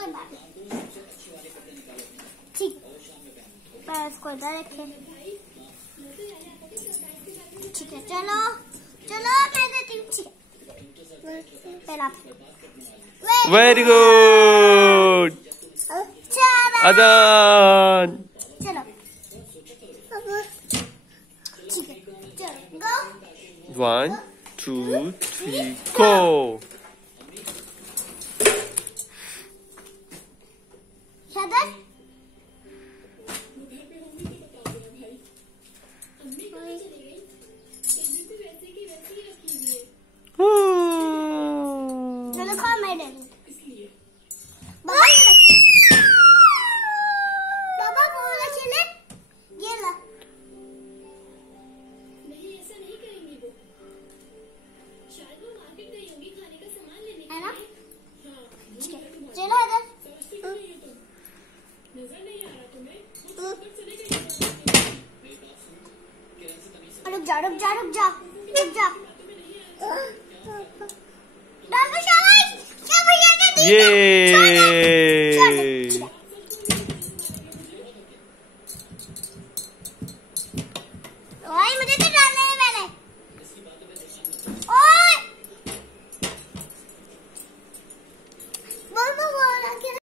कोई बात नहीं, ठीक है इसको इधर रखें। ठीक है चलो चलो मैं देती हूँ। ठीक है पहला वेरी गुड अदन। चलो ठीक है चलो गो 1 2 3 गो। शादर चलो खा मैं दे दूँ। बाबा बोला खेले ये ला। नहीं ऐसा नहीं करेंगी वो, शायद वो मार्केट गई होंगी खाने का सामान लेने है ना? हाँ चलो इधर समझती क्यों नहीं हो तुम? नजर नहीं आ रहा तुम्हें? वो ऊपर चले गए रुक जा रुक जा रुक जा रुक जा। बाबू शाबाश, क्या भैया ने दी? ये चलो